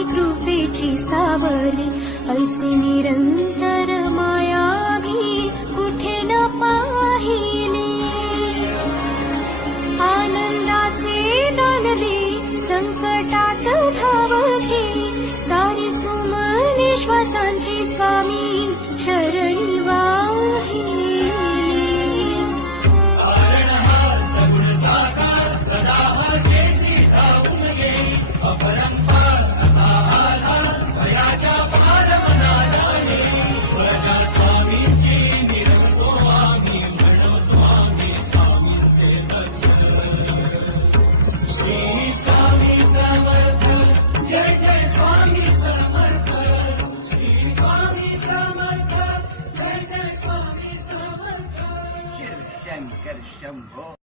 स्वामी कृपेची सावली, ऐसी निरंतर माया मी कुठे न पाहिली. आनंदाचे दान दे, संकटात धाव घे, सारी सुमने श्वासांची स्वामी चरणी वाहिली. शंकर शंभो